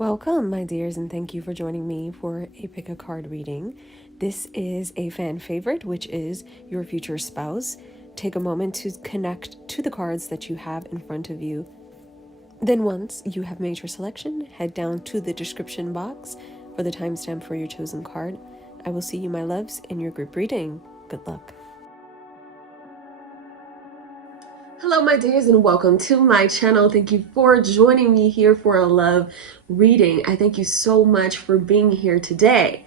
Welcome, my dears, and thank you for joining me for a pick a card reading. This is a fan favorite, which is your future spouse. Take a moment to connect to the cards that you have in front of you. Then once you have made your selection, head down to the description box for the timestamp for your chosen card. I will see you, my loves, in your group reading. Good luck. Hello, my dears, and welcome to my channel. Thank you for joining me here for a love reading. I thank you so much for being here today.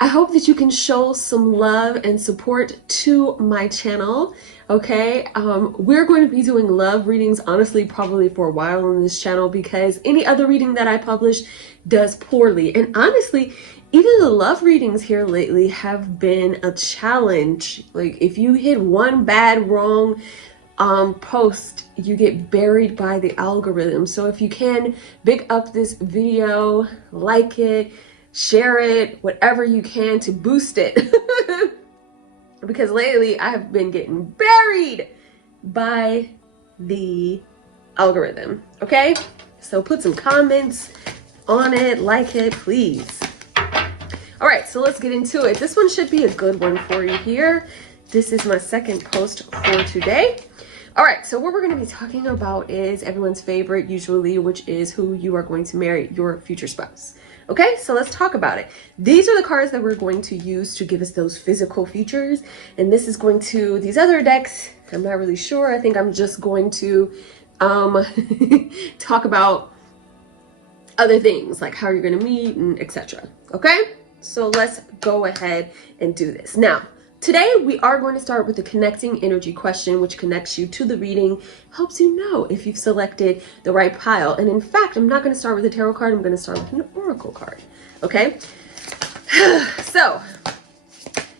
I hope that you can show some love and support to my channel. Okay, we're going to be doing love readings, honestly, probably for a while on this channel because any other reading that I publish does poorly. And honestly, even the love readings here lately have been a challenge. Like if you hit one bad, wrong post, you get buried by the algorithm. So if you can, big up this video, like it, share it, whatever you can to boost it. Because lately I have been getting buried by the algorithm. Okay, so put some comments on it, like it, please. All right, so let's get into it. This one should be a good one for you here. This is my second post for today. All right, so what we're going to be talking about is everyone's favorite, usually, which is who you are going to marry, your future spouse. Okay, so let's talk about it. These are the cards that we're going to use to give us those physical features. And this is going to, these other decks, I'm not really sure. I think I'm just going to talk about other things, like how you're going to meet and etc. Okay, so let's go ahead and do this. Now, today, we are going to start with the connecting energy question, which connects you to the reading, helps you know if you've selected the right pile. And in fact, I'm not going to start with a tarot card. I'm going to start with an oracle card. Okay? So,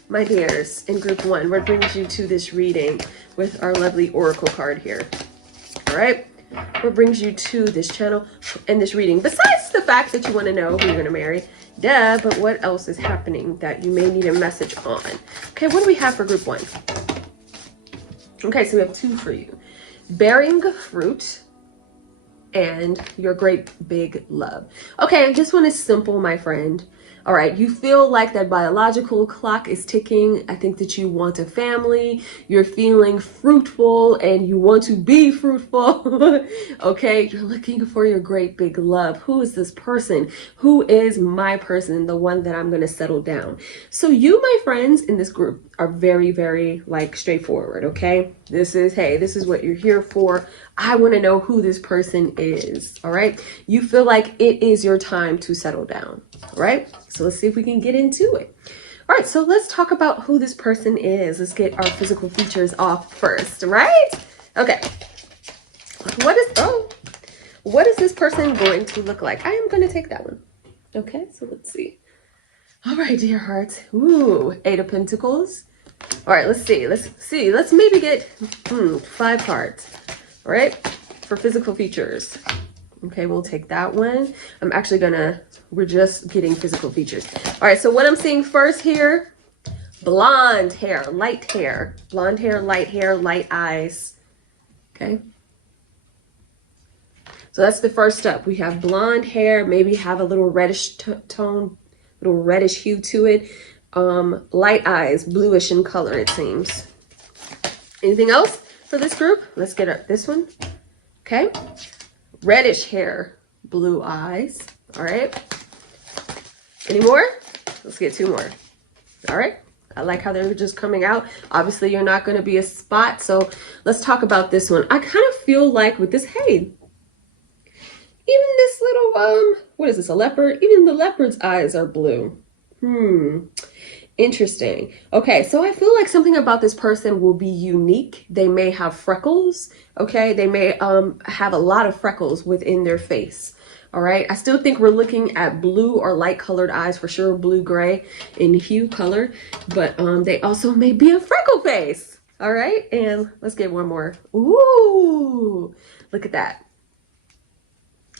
my dears, in group one, what brings you to this reading with our lovely oracle card here? All right? What brings you to this channel and this reading? Besides the fact that you want to know who you're going to marry, duh, but what else is happening that you may need a message on? Okay, what do we have for group one? Okay, so we have two for you. Bearing fruit and your great big love. Okay, this one is simple, my friend. All right, you feel like that biological clock is ticking. I think that you want a family. You're feeling fruitful and you want to be fruitful. Okay, you're looking for your great big love. Who is this person? Who is my person? The one that I'm going to settle down. So you, my friends, in this group are very, very like straightforward. Okay, this is, hey, this is what you're here for. I want to know who this person is. All right, you feel like it is your time to settle down. All right, so let's see if we can get into it. All right, so let's talk about who this person is. Let's get our physical features off first, right? Okay, what is this person going to look like? I am going to take that one. Okay, so let's see. All right, dear hearts. Ooh, 8 of Pentacles. All right, let's see. Let's maybe get 5 cards. All right, for physical features. Okay, we'll take that one. We're just getting physical features. All right, so what I'm seeing first here, blonde hair, light hair, blonde hair, light eyes. Okay. So that's the first step. We have blonde hair, maybe have a little reddish tone, little reddish hue to it. Light eyes, bluish in color, it seems. Anything else for this group? Let's get this one. Okay. Reddish hair, blue eyes. All right. Any more? Let's get 2 more. All right. I like how they're just coming out. Obviously, you're not going to be a spot. So let's talk about this one. I kind of feel like with this, hey, even this little, what is this, a leopard? Even the leopard's eyes are blue. Interesting. Okay, so I feel like something about this person will be unique. They may have freckles. Okay, they may have a lot of freckles within their face. All right, I still think we're looking at blue or light colored eyes for sure, blue gray in hue color, but they also may be a freckle face. All right, and let's get one more. Ooh, look at that.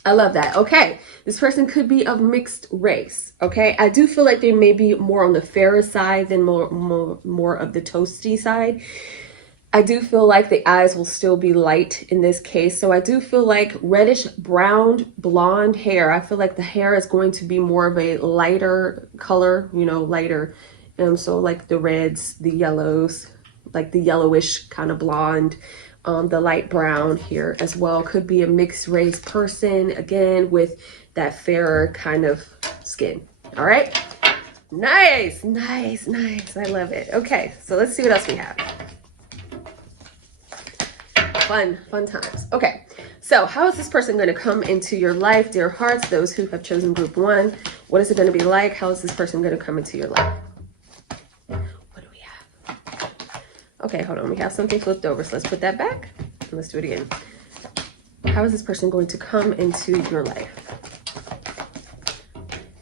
I love that. Okay, this person could be of mixed race. Okay, I do feel like they may be more on the fairer side than more of the toasty side. I do feel like the eyes will still be light in this case. So I do feel like reddish brown blonde hair. I feel like the hair is going to be more of a lighter color, you know, lighter. So like the reds, the yellows, like the yellowish kind of blonde, the light brown here as well. Could be a mixed race person, again, with that fairer kind of skin. All right. Nice, nice, nice. I love it. Okay, so let's see what else we have. Fun times. Okay, so how is this person going to come into your life, dear hearts, those who have chosen group 1? What is it going to be like? How is this person going to come into your life? What do we have? Okay, hold on. We have something flipped over, so let's put that back. And let's do it again. How is this person going to come into your life?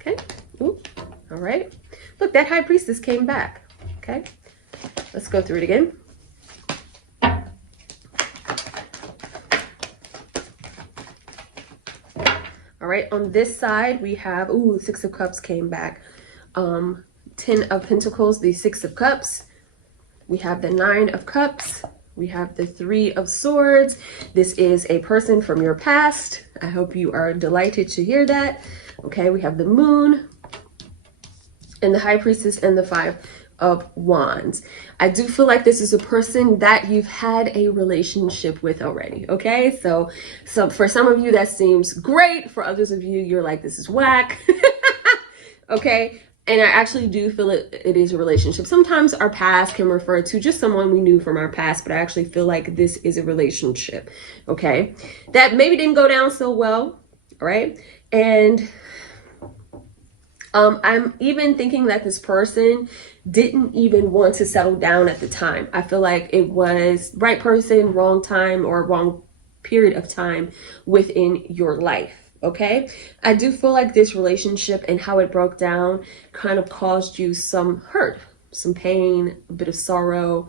Okay. Ooh. All right. Look, that high priestess came back. Okay. Let's go through it again. All right, on this side, we have, ooh, 6 of Cups came back. 10 of Pentacles, the 6 of Cups. We have the 9 of Cups. We have the 3 of Swords. This is a person from your past. I hope you are delighted to hear that. Okay, we have the Moon and the High Priestess and the 5 of Wands. I do feel like this is a person that you've had a relationship with already. Okay, so for some of you that seems great. For others of you, you're like, this is whack. Okay, and I actually do feel it is a relationship. Sometimes our past can refer to just someone we knew from our past, but I actually feel like this is a relationship. Okay, that maybe didn't go down so well. All right, and I'm even thinking that this person didn't even want to settle down at the time. I feel like it was right person, wrong time, or wrong period of time within your life. Okay, I do feel like this relationship and how it broke down kind of caused you some hurt, some pain, a bit of sorrow,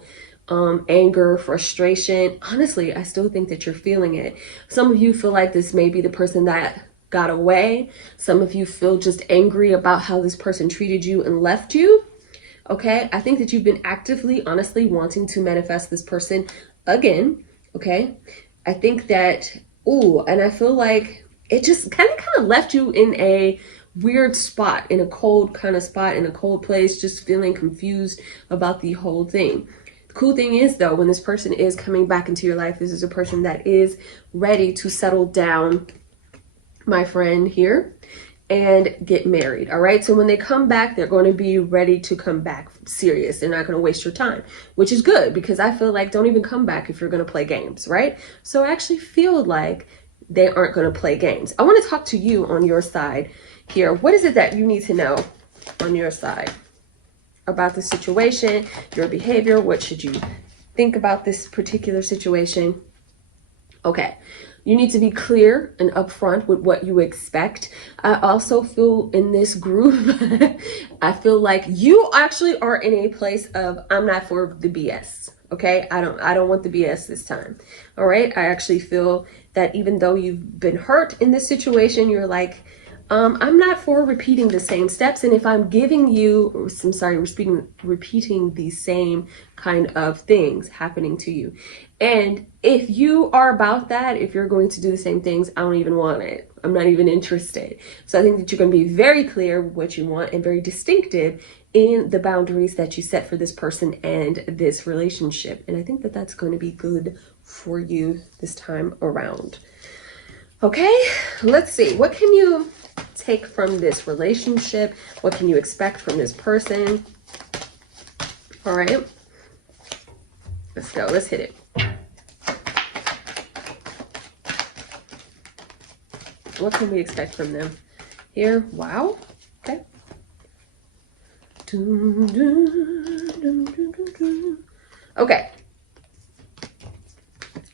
anger, frustration. Honestly, I still think that you're feeling it. Some of you feel like this may be the person that got away. Some of you feel just angry about how this person treated you and left you. Okay, I think that you've been actively, honestly wanting to manifest this person again. Okay, I think that, ooh, and I feel like it just kind of left you in a weird spot, in a cold kind of spot, in a cold place, just feeling confused about the whole thing. The cool thing is, though, when this person is coming back into your life, this is a person that is ready to settle down, my friend here, and get married. All right, so when they come back, they're going to be ready to come back serious. They're not going to waste your time, which is good, because I feel like don't even come back if you're going to play games, right? So I actually feel like they aren't going to play games. I want to talk to you on your side here. What is it that you need to know on your side about the situation, your behavior? What should you think about this particular situation? Okay, you need to be clear and upfront with what you expect. I also feel in this group, I feel like you actually are in a place of, I'm not for the BS. Okay, I don't want the BS this time. All right, I actually feel that even though you've been hurt in this situation, you're like, I'm not for repeating the same steps. And if I'm giving you, I'm sorry, repeating the same kind of things happening to you. And if you are about that, if you're going to do the same things, I don't even want it. I'm not even interested. So I think that you're going to be very clear what you want and very distinctive in the boundaries that you set for this person and this relationship. And I think that that's going to be good for you this time around. Okay, let's see. What can you take from this relationship? What can you expect from this person? All right, let's go. Let's hit it. What can we expect from them here? Wow. Okay. Okay.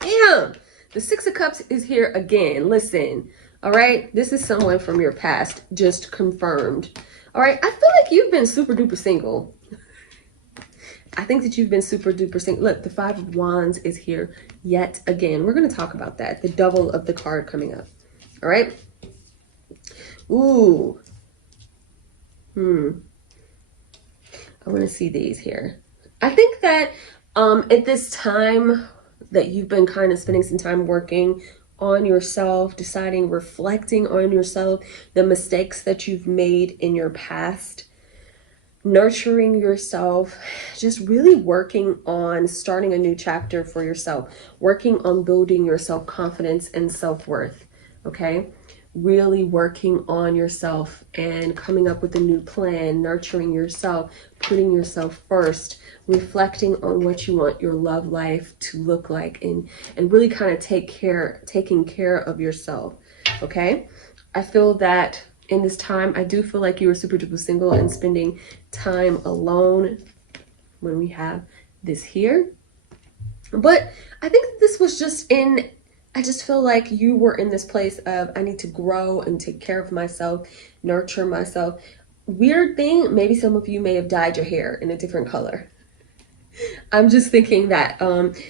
Damn. The 6 of Cups is here again. Listen. All right. This is someone from your past, just confirmed. All right. I feel like you've been super duper single. I think that you've been super duper single. Look, the 5 of Wands is here yet again. We're going to talk about that. The double of the card coming up. All right. Ooh. I want to see these here. I think that At this time that you've been kind of spending some time working on yourself, deciding, reflecting on yourself, the mistakes that you've made in your past, nurturing yourself, just really working on starting a new chapter for yourself, working on building your self-confidence and self-worth, okay? Really working on yourself and coming up with a new plan, nurturing yourself, putting yourself first, reflecting on what you want your love life to look like, and really kind of taking care of yourself, okay? I feel that in this time, I do feel like you were super duper single and spending time alone when we have this here. But I think this was just I just feel like you were in this place of, I need to grow and take care of myself, nurture myself. Weird thing, maybe some of you may have dyed your hair in a different color. I'm just thinking that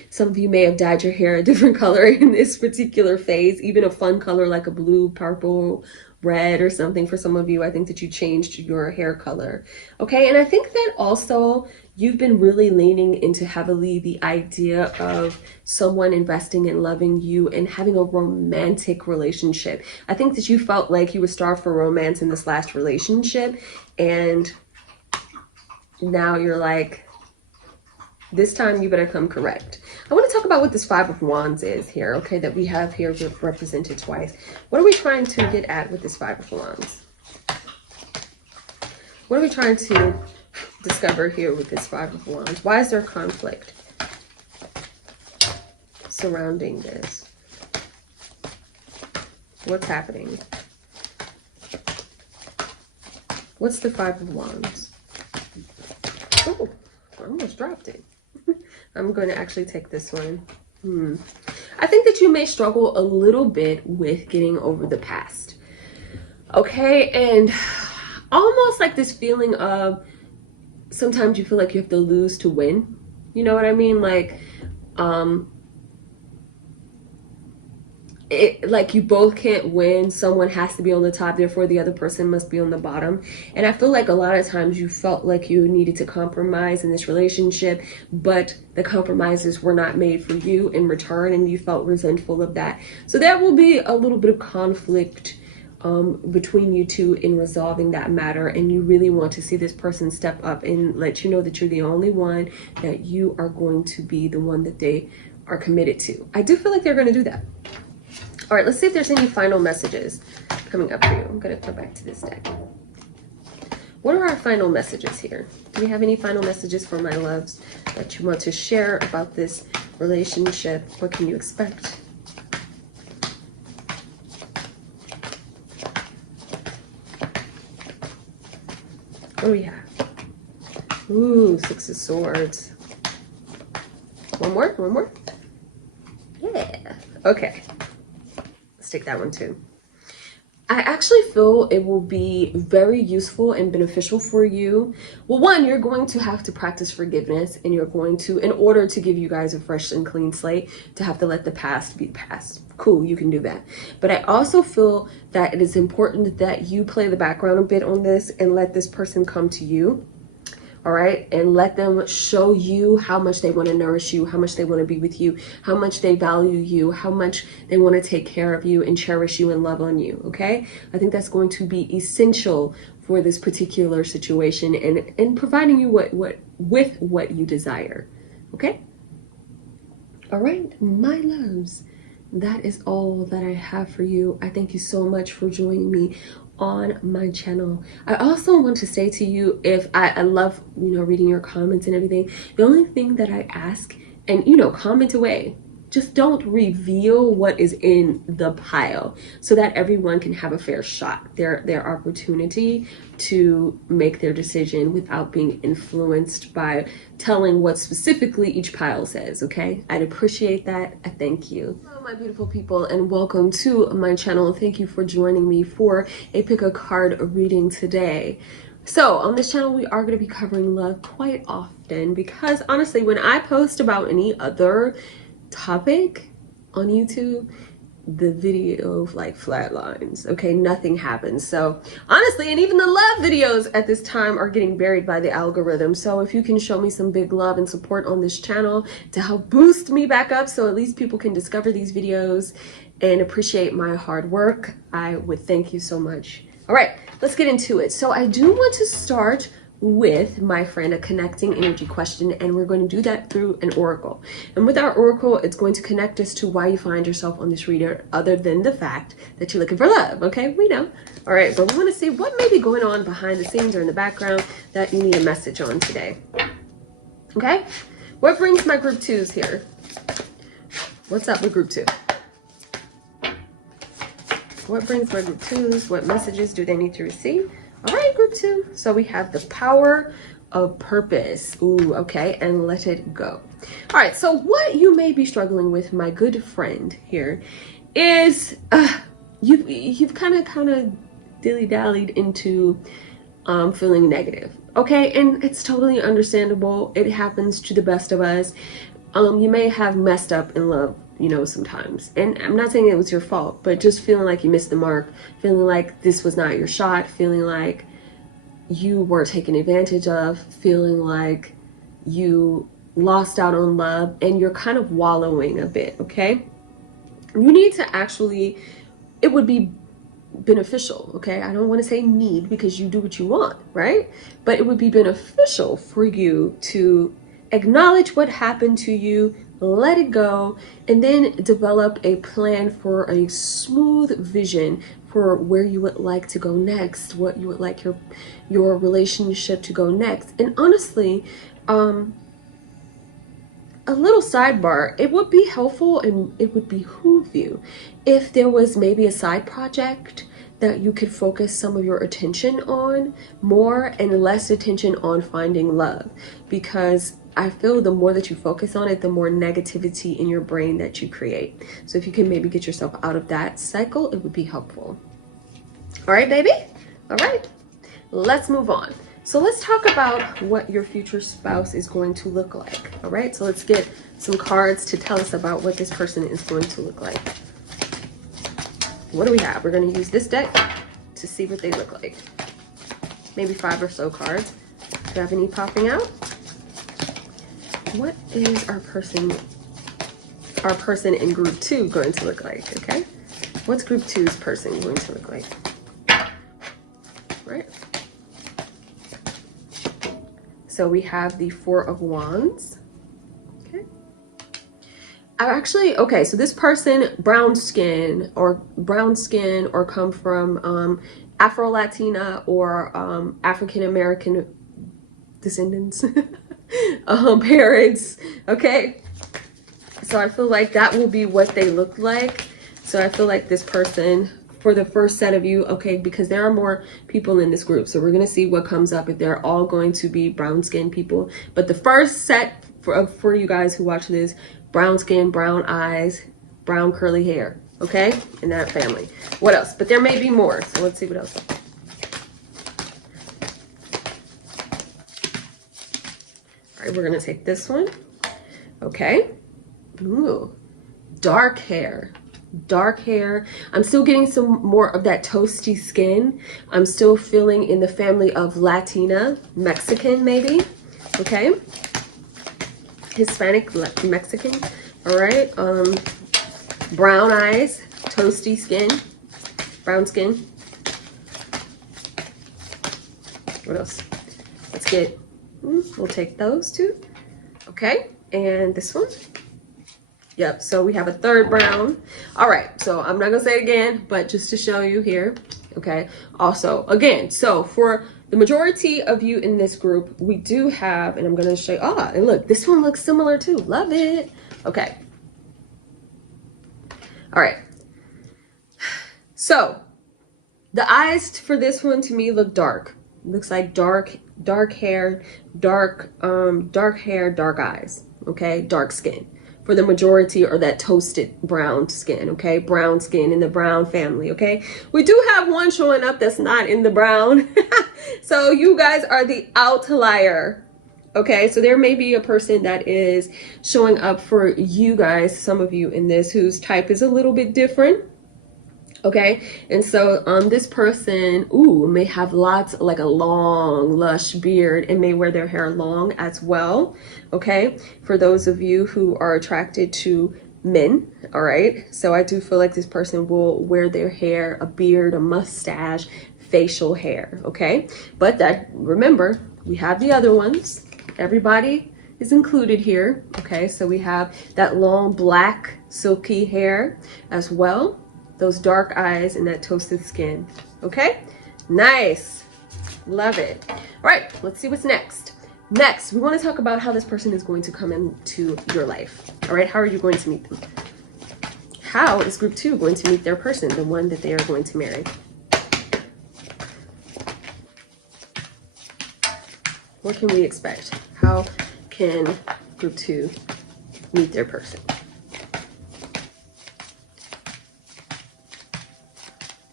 some of you may have dyed your hair a different color in this particular phase, even a fun color like a blue, purple, red or something. For some of you, I think that you changed your hair color. Okay, and I think that also you've been really leaning into heavily the idea of someone investing in loving you and having a romantic relationship. I think that you felt like you were starved for romance in this last relationship, and now you're like, this time you better come correct. I want to talk about what this Five of Wands is here, okay, that we have here represented twice. What are we trying to get at with this Five of Wands? What are we trying to discover here with this Five of Wands? Why is there conflict surrounding this? What's happening? What's the Five of Wands? Oh, I almost dropped it. I'm going to actually take this one. I think that you may struggle a little bit with getting over the past. Okay, and almost like this feeling of sometimes you feel like you have to lose to win. You know what I mean? Like, like you both can't win. Someone has to be on the top, therefore the other person must be on the bottom. And I feel like a lot of times you felt like you needed to compromise in this relationship, but the compromises were not made for you in return, and you felt resentful of that. So there will be a little bit of conflict between you two in resolving that matter, and you really want to see this person step up and let you know that you're the only one, that you are going to be the one that they are committed to. I do feel like they're going to do that. All right, let's see if there's any final messages coming up for you. I'm going to go back to this deck. What are our final messages here? Do we have any final messages for my loves that you want to share about this relationship? What can you expect? What do we have? Ooh, Six of Swords. One more? Yeah. Okay. Take that one too. I actually feel it will be very useful and beneficial for you. Well, one, you're going to have to practice forgiveness, and you're going to, in order to give you guys a fresh and clean slate, to have to let the past be past. Cool, you can do that. But I also feel that it is important that you play the background a bit on this and let this person come to you. All right, and let them show you how much they want to nourish you, how much they want to be with you, how much they value you, how much they want to take care of you and cherish you and love on you. Okay, I think that's going to be essential for this particular situation, and providing you with what you desire. Okay. All right, my loves, that is all that I have for you. I thank you so much for joining me on my channel. I also want to say to you, if I love, reading your comments and everything. The only thing that I ask, and comment away, just don't reveal what is in the pile, so that everyone can have a fair shot, their opportunity to make their decision without being influenced by telling what specifically each pile says. Okay, I'd appreciate that. I thank you. Hello, my beautiful people, and welcome to my channel. Thank you for joining me for a pick a card reading today. So on this channel, we are going to be covering love quite often, because honestly, when I post about any other topic on YouTube, the video like flatlines. Okay, nothing happens. So honestly, and even the love videos at this time are getting buried by the algorithm. So if you can show me some big love and support on this channel to help boost me back up, so at least people can discover these videos and appreciate my hard work, I would thank you so much. All right, let's get into it. So I do want to start with, my friend, a connecting energy question, and we're going to do that through an oracle. And with our oracle, it's going to connect us to why you find yourself on this reader, other than the fact that you're looking for love. Okay, we know. All right, but we want to see what may be going on behind the scenes or in the background that you need a message on today. Okay, what brings my group twos here? What's up with group two? What brings my group twos? What messages do they need to receive? All right, group two. So we have the power of purpose. Ooh, okay, and let it go. All right, so what you may be struggling with, my good friend here, is you've kind of dilly-dallied into feeling negative. Okay, and it's totally understandable. It happens to the best of us. You may have messed up in love, you know, sometimes. And I'm not saying it was your fault, but just feeling like you missed the mark, feeling like this was not your shot, feeling like you were taken advantage of, feeling like you lost out on love, and you're kind of wallowing a bit, okay? You need to actually, it would be beneficial, okay? I don't want to say need, because you do what you want, right? But it would be beneficial for you to acknowledge what happened to you, let it go, and then develop a plan for a smooth vision for where you would like to go next, what you would like your relationship to go next. And honestly, a little sidebar, it would be helpful and it would behoove you if there was maybe a side project that you could focus some of your attention on more and less attention on finding love, because I feel the more that you focus on it, the more negativity in your brain that you create. So if you can maybe get yourself out of that cycle, it would be helpful. All right, baby? All right, let's move on. So let's talk about what your future spouse is going to look like. All right, so let's get some cards to tell us about what this person is going to look like. What do we have? We're going to use this deck to see what they look like. Maybe 5 or so cards. Do you have any popping out? What is our person in group 2 going to look like? Okay, what's group 2's person going to look like? Right, so we have the 4 of Wands. Okay, okay, so this person, brown skin or come from Afro-Latina or African American descendants. Parents. Okay, so I feel like that will be what they look like. So I feel like this person, for the first set of you, okay, because there are more people in this group, so we're gonna see what comes up if they're all going to be brown skinned people. But the first set for you guys who watch this, brown skin, brown eyes, brown curly hair, okay, in that family. What else? But there may be more, so let's see what else. All right, we're gonna take this one. Okay. Ooh, dark hair. Dark hair. I'm still getting some more of that toasty skin. I'm still feeling in the family of Latina, Mexican maybe. Okay. Hispanic, Mexican. All right. Brown eyes, toasty skin, brown skin. What else? Let's get, we'll take those two. Okay, and this one. Yep, so we have a third brown. All right, so I'm not gonna say it again, but just to show you here. Okay, also, again, so for the majority of you in this group, we do have, and I'm gonna show you, and look, this one looks similar too. Love it. Okay. All right. So the eyes for this one to me look dark. Looks like dark hair, dark eyes. Okay, dark skin for the majority, or that toasted brown skin. Okay, brown skin in the brown family. Okay, we do have one showing up that's not in the brown. So you guys are the outlier. Okay, so there may be a person that is showing up for you guys, some of you in this, whose type is a little bit different. Okay, and so this person, may have lots, like a long, lush beard, and may wear their hair long as well. Okay, for those of you who are attracted to men, all right, so I do feel like this person will wear their hair, a beard, a mustache, facial hair. Okay, but that, remember, we have the other ones. Everybody is included here. Okay, so we have that long black silky hair as well, those dark eyes, and that toasted skin. Okay, nice, love it. All right, let's see what's next. Next, we want to talk about how this person is going to come into your life. All right, how are you going to meet them? How is group 2 going to meet their person, the one that they are going to marry? What can we expect? How can group 2 meet their person?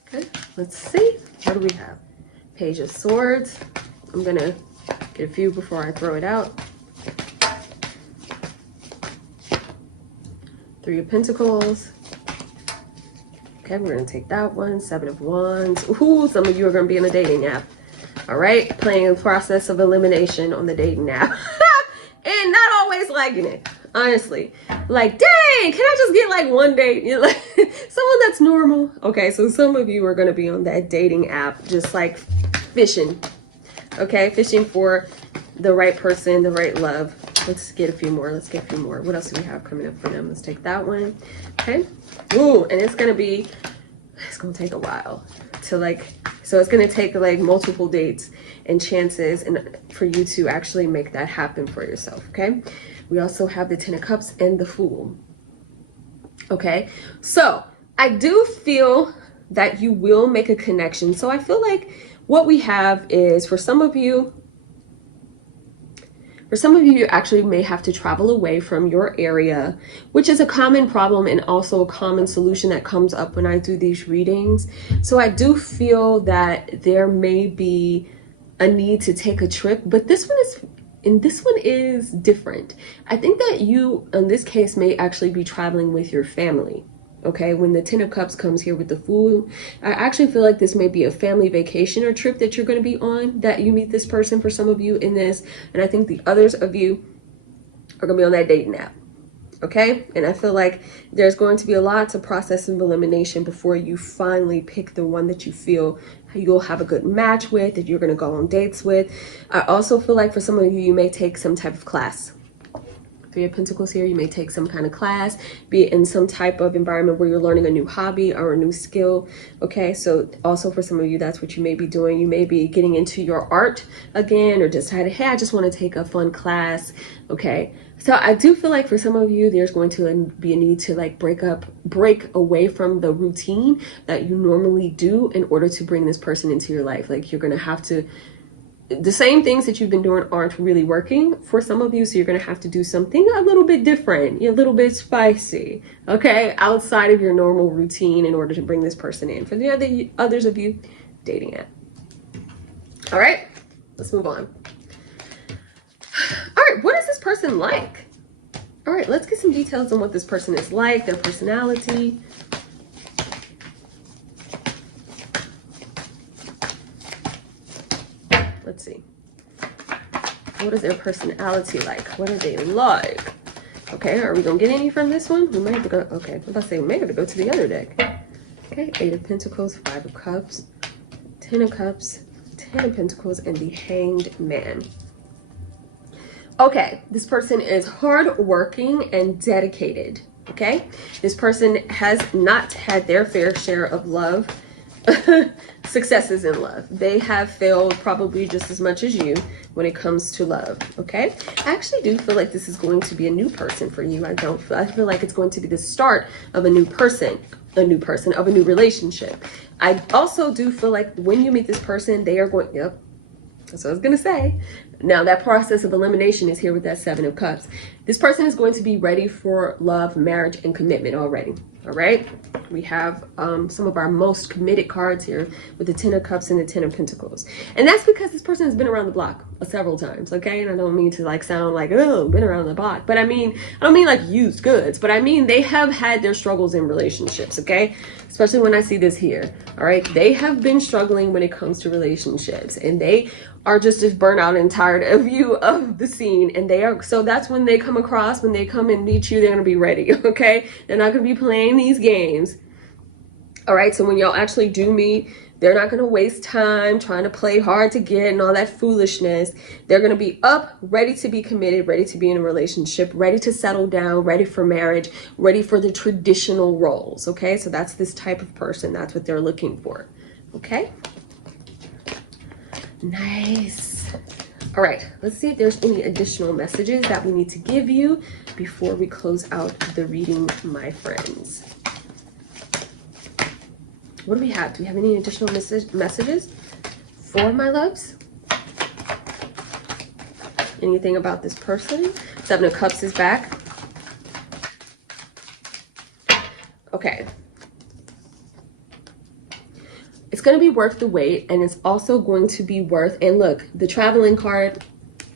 Okay, let's see. What do we have? Page of Swords. I'm gonna get a few before I throw it out. 3 of Pentacles. Okay, we're gonna take that one. 7 of Wands. Ooh, some of you are gonna be in a dating app. All right, playing a process of elimination on the dating app. And not always liking it, honestly. Like, dang, can I just get like one date? You know, like, someone that's normal. Okay, so some of you are going to be on that dating app, just like fishing. Okay, fishing for the right person, the right love. Let's get a few more. Let's get a few more. What else do we have coming up for them? Let's take that one. Okay. Ooh, and it's going to take a while to like, so it's going to take like multiple dates and chances and for you to actually make that happen for yourself. Okay. We also have the 10 of Cups and the Fool. Okay. So I do feel that you will make a connection. So I feel like what we have is, for some of you, you actually may have to travel away from your area, which is a common problem and also a common solution that comes up when I do these readings. So I do feel that there may be a need to take a trip, but this one is different. I think that you, in this case, may actually be traveling with your family. Okay, when the 10 of Cups comes here with the Fool, I actually feel like this may be a family vacation or trip that you're going to be on, that you meet this person, for some of you in this. And I think the others of you are going to be on that dating app. Okay, and I feel like there's going to be a lot to process of elimination before you finally pick the one that you feel you'll have a good match with, that you're going to go on dates with. I also feel like for some of you, you may take some type of class. 3 of Pentacles here, you may take some kind of class, be it in some type of environment where you're learning a new hobby or a new skill. Okay, so also for some of you, that's what you may be doing. You may be getting into your art again, or decided, hey, I just want to take a fun class. Okay, so I do feel like for some of you, there's going to be a need to like break away from the routine that you normally do in order to bring this person into your life. Like, you're going to have to, the same things that you've been doing aren't really working for some of you, so you're going to have to do something a little bit different, a little bit spicy, okay, outside of your normal routine in order to bring this person in. For the others of you, dating app. All right, let's move on. All right, what is this person like? All right, let's get some details on what this person is like, their personality. Let's see. What is their personality like? What are they like? Okay, are we gonna get any from this one? We might have to go, okay, I'm about to say we may have to go to the other deck. Okay, 8 of Pentacles, 5 of Cups, 10 of Cups, 10 of Pentacles, and the Hanged Man. Okay, this person is hardworking and dedicated, okay? This person has not had their fair share of love, successes in love. They have failed probably just as much as you when it comes to love. Okay, I actually do feel like this is going to be a new person for you. I feel like it's going to be the start of a new person of a new relationship. I also do feel like when you meet this person, they are going, yep, that's what I was gonna say, Now that process of elimination is here with that Seven of Cups. This person is going to be ready for love, marriage, and commitment already. All right. We have some of our most committed cards here with the Ten of Cups and the Ten of Pentacles. And that's because this person has been around the block several times. Okay. And I don't mean to like sound like, oh, been around the block. But I don't mean like used goods. But I mean they have had their struggles in relationships. Okay. Especially when I see this here. All right. They have been struggling when it comes to relationships. And they are just as burnt out and tired of you, of the scene. And they are, so that's when they come across, when they come and meet you, they're going to be ready. Okay. They're not going to be playing these games. All right. So when y'all actually do meet, they're not going to waste time trying to play hard to get and all that foolishness. They're going to be up, ready to be committed, ready to be in a relationship, ready to settle down, ready for marriage, ready for the traditional roles. Okay. So that's this type of person. That's what they're looking for. Okay. Nice. All right, let's see if there's any additional messages that we need to give you before we close out the reading, my friends. What do we have? Do we have any additional messages for my loves? Anything about this person? Seven of Cups is back. Okay. It's going to be worth the wait, and it's also going to be worth, and look, the traveling card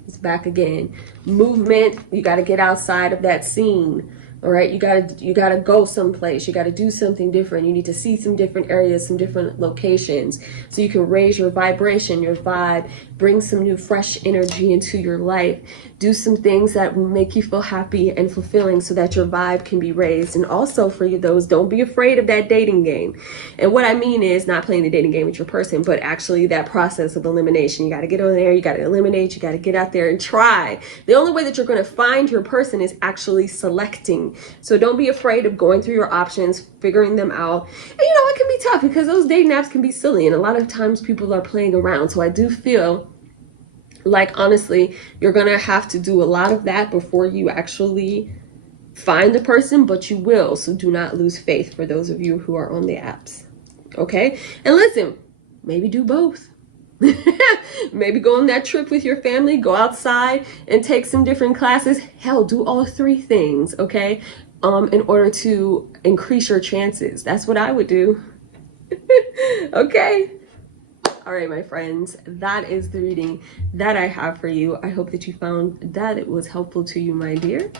is back again. Movement, you got to get outside of that scene. All right, you gotta go someplace. You gotta do something different. You need to see some different areas, some different locations, so you can raise your vibration, your vibe, bring some new fresh energy into your life. Do some things that will make you feel happy and fulfilling, so that your vibe can be raised. And also for you, those, don't be afraid of that dating game. And what I mean is not playing the dating game with your person, but actually that process of elimination. You got to get on there. You got to eliminate. You got to get out there and try. The only way that you're going to find your person is actually selecting. So don't be afraid of going through your options, figuring them out. And you know, it can be tough because those dating apps can be silly. And a lot of times people are playing around. So I do feel like, honestly, you're going to have to do a lot of that before you actually find the person, but you will. So do not lose faith for those of you who are on the apps. Okay. And listen, maybe do both. Maybe go on that trip with your family, go outside and take some different classes. Hell, do all three things, okay? In order to increase your chances. That's what I would do. Okay. All right, my friends, that is the reading that I have for you. I hope that you found that it was helpful to you, my dear.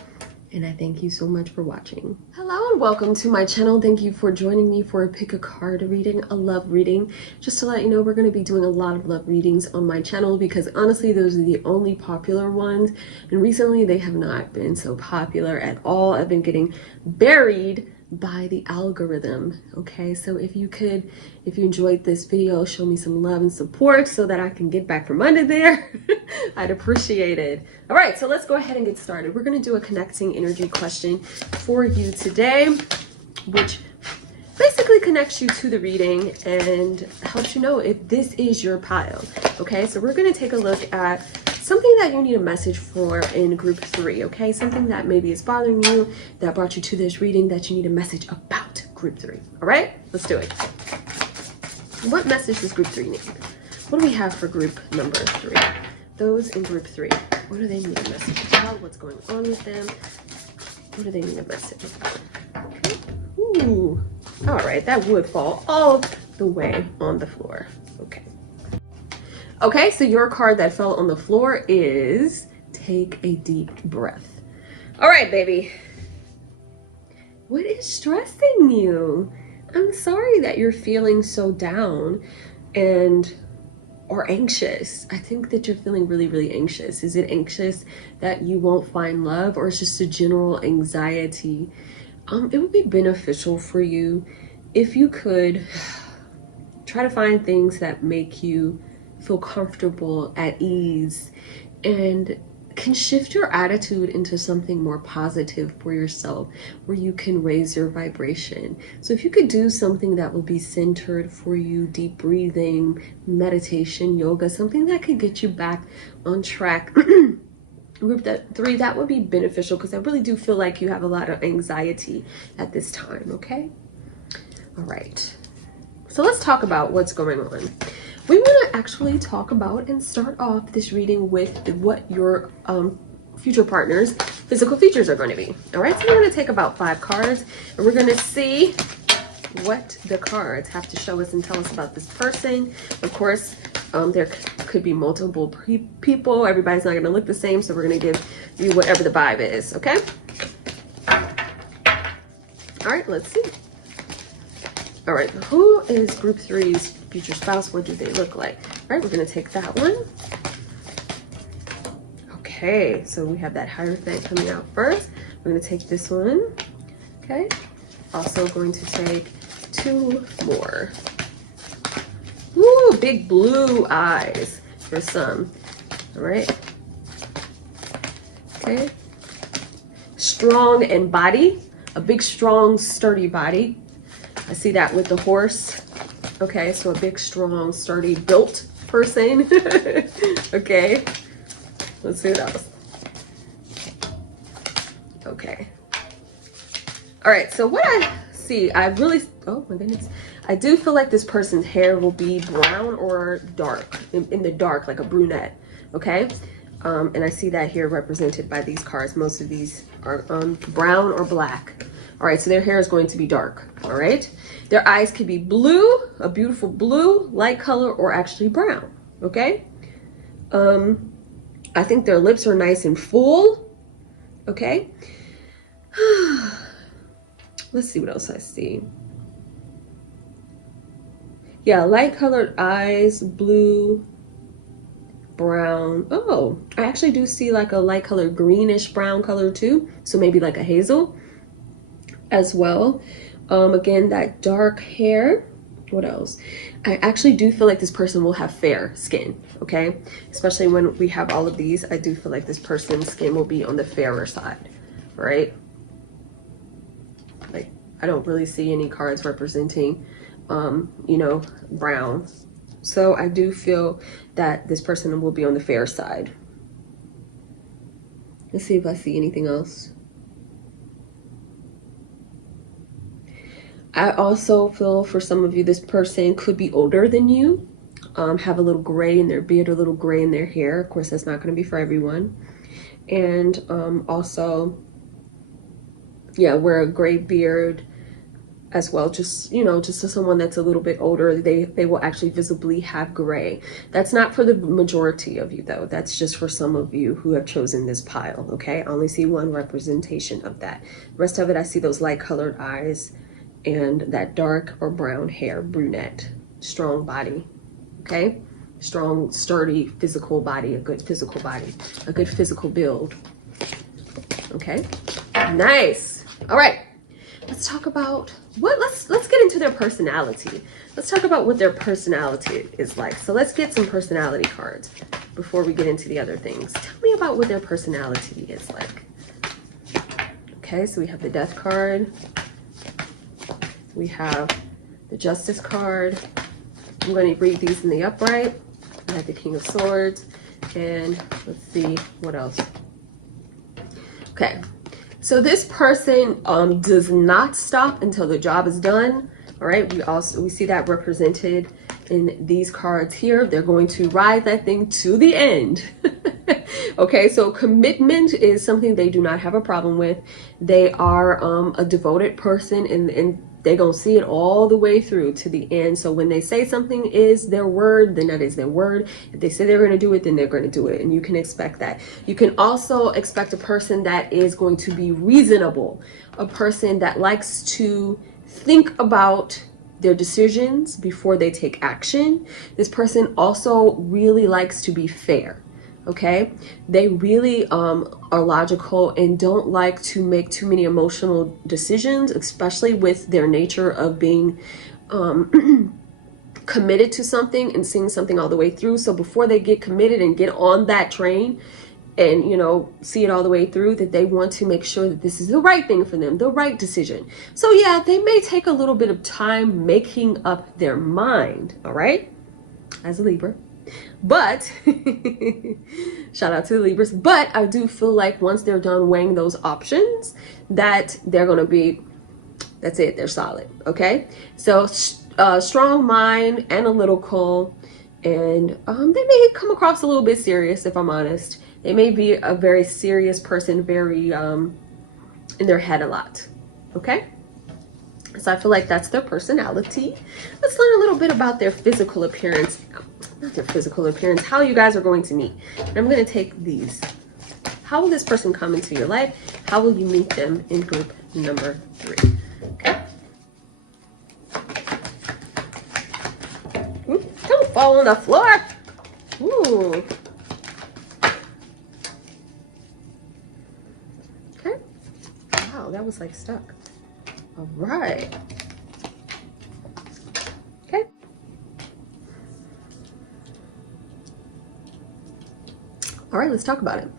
And I thank you so much for watching. Hello and welcome to my channel. Thank you for joining me for a pick a card reading, a love reading. Just to let you know, we're going to be doing a lot of love readings on my channel because honestly, those are the only popular ones. And recently they have not been so popular at all. I've been getting buried by the algorithm. Okay, so if you enjoyed this video, show me some love and support so that I can get back from under there. I'd appreciate it. All right, so let's go ahead and get started. We're going to do a connecting energy question for you today, which basically connects you to the reading and helps you know if this is your pile. Okay, so we're going to take a look at something that you need a message for in group 3, okay? Something that maybe is bothering you, that brought you to this reading, that you need a message about group 3, all right? Let's do it. What message does group 3 need? What do we have for group number 3? Those in group 3, what do they need a message about? What's going on with them? What do they need a message about? Okay. Ooh, all right, that would fall all the way on the floor, okay. Okay, so your card that fell on the floor is take a deep breath. All right, baby. What is stressing you? I'm sorry that you're feeling so down or anxious. I think that you're feeling really, really anxious. Is it anxious that you won't find love, or it's just a general anxiety? It would be beneficial for you if you could try to find things that make you feel comfortable, at ease, and can shift your attitude into something more positive for yourself, where you can raise your vibration. So if you could do something that will be centered for you, deep breathing, meditation, yoga, something that could get you back on track. Group 3, that would be beneficial because I really do feel like you have a lot of anxiety at this time, okay? All right. So let's talk about what's going on. We want to actually talk about and start off this reading with what your future partner's physical features are going to be. All right, so we're going to take about 5 cards and we're going to see what the cards have to show us and tell us about this person. Of course, there could be multiple people. Everybody's not going to look the same, so we're going to give you whatever the vibe is, okay? All right, let's see. All right, who is group 3's future spouse? What do they look like? All right, we're going to take that one. Okay, so we have that Hierophant coming out first. We're going to take this one. Okay, also going to take 2 more. Ooh, big blue eyes for some. All right. Okay. Strong in body. A big, strong, sturdy body. I see that with the horse. Okay, so a big, strong, sturdy, built person. Okay. Let's see what else. Okay. All right, so what I see, oh my goodness. I do feel like this person's hair will be brown or dark, in the dark, like a brunette, okay? And I see that here represented by these cards. Most of these are brown or black. All right, so their hair is going to be dark, all right? Their eyes could be blue, a beautiful blue, light color, or actually brown, okay? I think their lips are nice and full, okay? Let's see what else I see. Yeah, light colored eyes, blue, brown. Oh, I actually do see like a light colored greenish brown color too. So maybe like a hazel as well. Again, that dark hair. What else? I actually do feel like this person will have fair skin, okay? Especially when we have all of these, I do feel like this person's skin will be on the fairer side, right? Like, I don't really see any cards representing you know, brown. So I do feel that this person will be on the fair side. Let's see if I see anything else. I also feel for some of you, this person could be older than you, have a little gray in their beard, a little gray in their hair. Of course, that's not going to be for everyone. And also, yeah, wear a gray beard as well. Just, you know, just to someone that's a little bit older, they will actually visibly have gray. That's not for the majority of you though. That's just for some of you who have chosen this pile, okay? I only see one representation of that. The rest of it, I see those light colored eyes and that dark or brown hair, brunette, strong body, okay? Strong, sturdy, physical body, a good physical body, a good physical build, okay? Nice. All right. Let's talk about let's get into their personality. Let's talk about what their personality is like. So let's get some personality cards before we get into the other things. Tell me about what their personality is like. Okay, so we have the Death card. We have the Justice card. I'm going to read these in the upright. I have the King of Swords. And let's see what else. Okay. So this person does not stop until the job is done. All right, we see that represented in these cards here. They're going to ride that thing to the end. Okay, so commitment is something they do not have a problem with. They are a devoted person, and they're going to see it all the way through to the end. So when they say something is their word, then that is their word. If they say they're going to do it, then they're going to do it. And you can expect that. You can also expect a person that is going to be reasonable, a person that likes to think about their decisions before they take action. This person also really likes to be fair. Okay, they really are logical and don't like to make too many emotional decisions, especially with their nature of being committed to something and seeing something all the way through. So before they get committed and get on that train and, you know, see it all the way through, that they want to make sure that this is the right thing for them, the right decision. So yeah, they may take a little bit of time making up their mind, all right, as a Libra. But shout out to the Libras. But I do feel like once they're done weighing those options, that they're going to be, that's it, they're solid. Okay, so strong mind, analytical, and they may come across a little bit serious, if I'm honest. They may be a very serious person, very in their head a lot. Okay? So I feel like that's their personality. Let's learn a little bit about their physical appearance. Not their physical appearance, how you guys are going to meet. And I'm going to take these. How will this person come into your life? How will you meet them in group number 3? Okay? Ooh, don't fall on the floor. Ooh. Okay. Wow, that was like stuck. All right. Okay. All right, let's talk about it.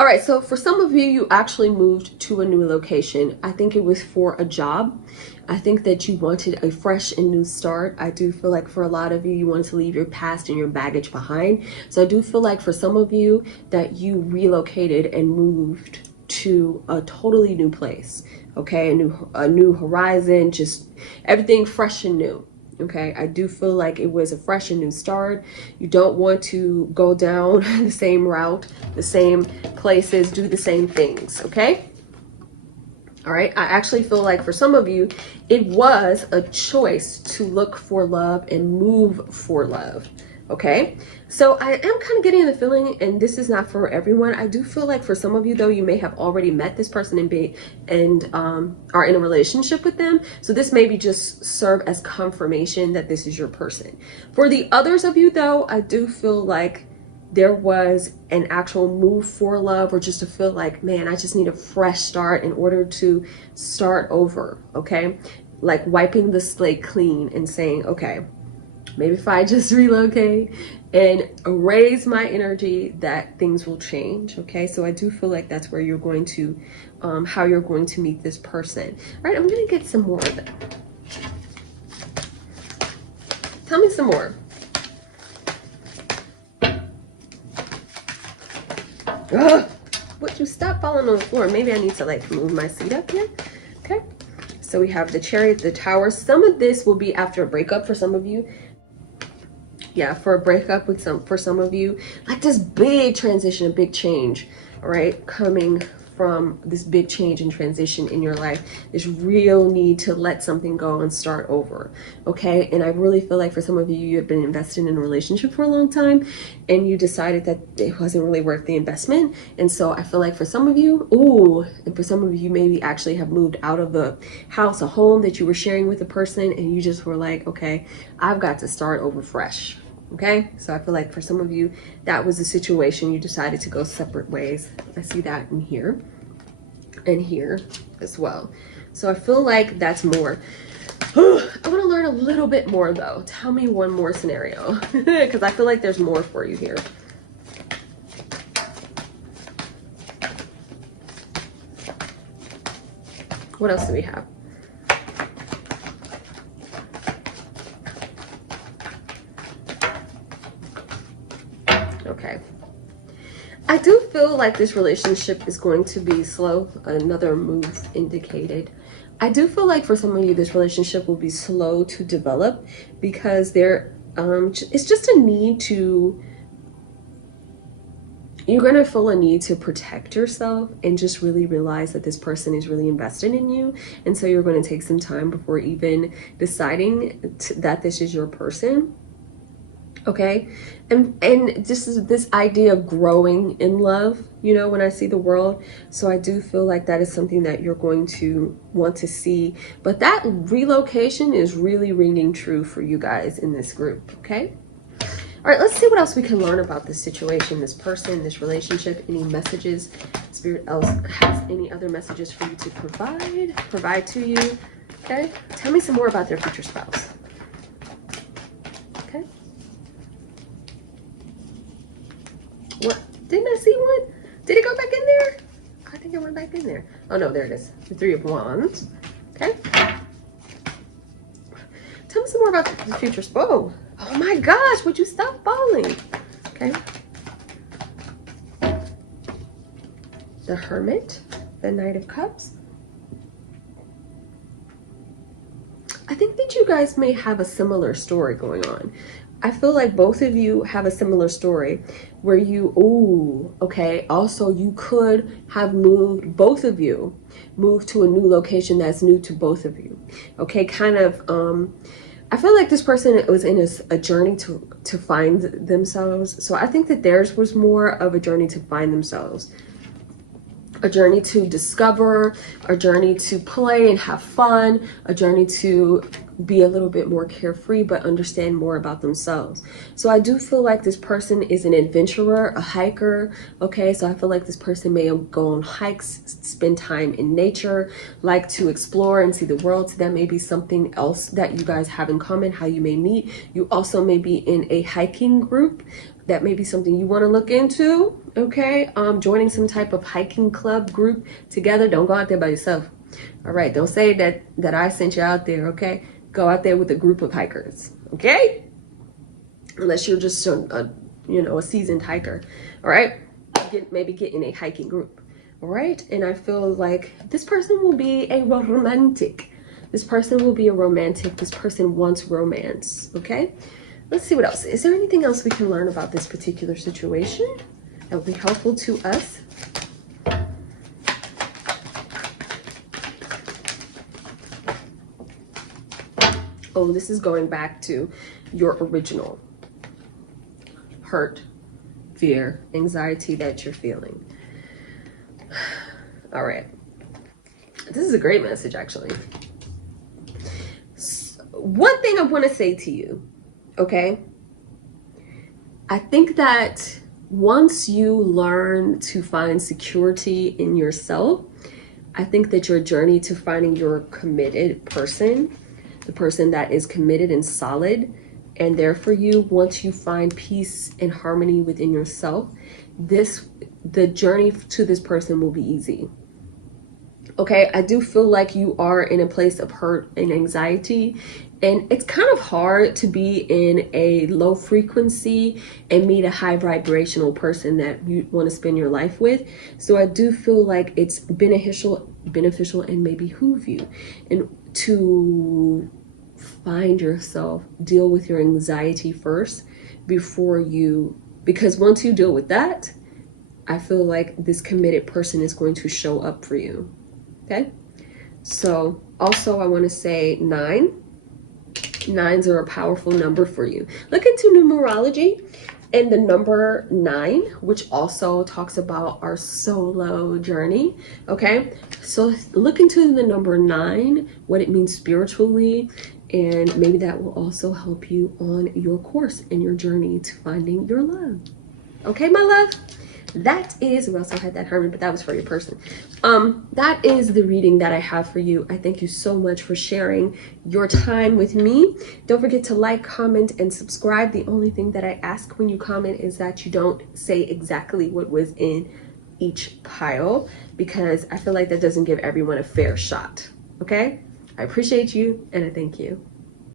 All right, so for some of you, you actually moved to a new location. I think it was for a job. I think that you wanted a fresh and new start. I do feel like for a lot of you, you wanted to leave your past and your baggage behind. So I do feel like for some of you that you relocated and moved to a totally new place. Okay, a new horizon, just everything fresh and new. Okay, I do feel like it was a fresh and new start. You don't want to go down the same route, the same places, do the same things. Okay. All right. I actually feel like for some of you, it was a choice to look for love and move for love. Okay. So I am kind of getting the feeling, and this is not for everyone. I do feel like for some of you though, you may have already met this person and are in a relationship with them. So this maybe just serve as confirmation that this is your person. For the others of you though, I do feel like there was an actual move for love, or just to feel like, man, I just need a fresh start in order to start over. Okay. Like wiping the slate clean and saying, okay, maybe if I just relocate and raise my energy, that things will change. Okay, so I do feel like that's where you're going to, how you're going to meet this person. All right, I'm going to get some more of them. Tell me some more. Ugh, would you stop falling on the floor? Maybe I need to like move my seat up here. Okay, so we have the Chariot, the Tower. Some of this will be after a breakup for some of you. Yeah, for a breakup with for some of you, like this big transition, a big change, all right, coming from this big change and transition in your life, this real need to let something go and start over. Okay, and I really feel like for some of you, you have been invested in a relationship for a long time and you decided that it wasn't really worth the investment. And so I feel like for some of you, and for some of you maybe actually have moved out of the house, a home that you were sharing with a person, and you just were like, okay, I've got to start over fresh. Okay, so I feel like for some of you, that was the situation. You decided to go separate ways. I see that in here and here as well. So I feel like that's more. I want to learn a little bit more though. Tell me one more scenario because I feel like there's more for you here. What else do we have? Okay. I do feel like this relationship is going to be slow. Another move indicated. I do feel like for some of you, this relationship will be slow to develop because it's just a need to, you're going to feel a need to protect yourself and just really realize that this person is really invested in you. And so you're going to take some time before even deciding that this is your person. Okay, and this is this idea of growing in love, you know, when I see the world. So I do feel like that is something that you're going to want to see. But that relocation is really ringing true for you guys in this group. Okay. All right, let's see what else we can learn about this situation, this person, this relationship. Any messages? Spirit else has any other messages for you to provide to you? Okay, tell me some more about their future spouse. Okay. What? Didn't I see one? Did it go back in there? I think it went back in there. Oh no, there it is. The Three of Wands. Okay. Tell me some more about the future spouse. Oh my gosh, would you stop falling? Okay. The Hermit, the Knight of Cups. I think that you you guys may have a similar story going on. I feel like both of you have a similar story where you, okay, also you could have moved, both of you moved to a new location that's new to both of you. Okay, kind of, I feel like this person was in a journey to find themselves. So I think that theirs was more of a journey to find themselves, a journey to discover, a journey to play and have fun, a journey to be a little bit more carefree but understand more about themselves. So I do feel like this person is an adventurer, a hiker. Okay, so I feel like this person may go on hikes, spend time in nature, like to explore and see the world. So that may be something else that you guys have in common, how you may meet. You also may be in a hiking group. That may be something you want to look into. Okay, joining some type of hiking club group together. Don't go out there by yourself. All right, don't say that I sent you out there. Okay, go out there with a group of hikers. Okay, unless you're just a seasoned hiker. All right, maybe get in a hiking group. All right, and I feel like this person will be a romantic. This person will be a romantic. This person wants romance. Okay, let's see what else. Is there anything else we can learn about this particular situation that would be helpful to us? Oh, this is going back to your original hurt, fear, anxiety that you're feeling. All right. This is a great message, actually. One thing I want to say to you, okay? I think that once you learn to find security in yourself, I think that your journey to finding your the person that is committed and solid and there for you, once you find peace and harmony within yourself, the journey to this person will be easy. Okay, I do feel like you are in a place of hurt and anxiety, and it's kind of hard to be in a low frequency and meet a high vibrational person that you want to spend your life with. So I do feel like it's beneficial and may behoove you and to find yourself, deal with your anxiety first because once you deal with that, I feel like this committed person is going to show up for you. Okay, so also I want to say 9. 9s are a powerful number for you. Look into numerology and the number 9, which also talks about our solo journey. Okay, so look into the number 9, what it means spiritually, and maybe that will also help you on your course and your journey to finding your love. Okay, my love? That is, we also had that Herman, but that was for your person. That is the reading that I have for you. I thank you so much for sharing your time with me. Don't forget to like, comment, and subscribe. The only thing that I ask when you comment is that you don't say exactly what was in each pile, because I feel like that doesn't give everyone a fair shot. Okay? I appreciate you and I thank you.